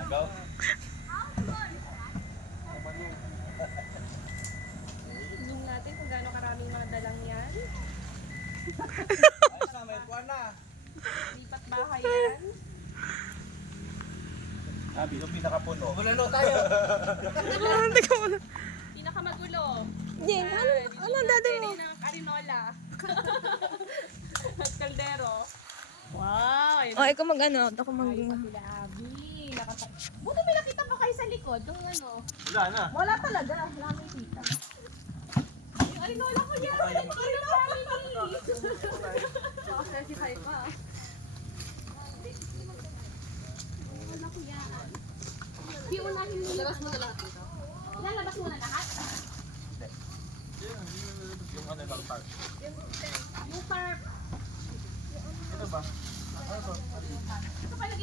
Agaw. Tingnan natin kung gaano karaming mga dalang yan. Ayos na, may puwan na. Lipat bahay yan. Sabi, yung pinakapuno. Bulalo tayo. Teka muna. Pinakamagulo. Jen, ano dati mo? Yan ang karinola. At kaldero. Wow! O, ikaw mag-ano. Ako mag... Ayos na sila, Abby. Buti may nakita pa kayo sa likod. Yung ano. Wala na. Wala talaga. Wala may kita. Yung arinola ko yan. Wala pa kayo ng family. Baka si Kai pa. Wala ko yan. Di unahin mo. Labas mo na lahat dito. Lalabas mo na lahat. Yung ano lang part. Yung carp. Ano ba? Ito pala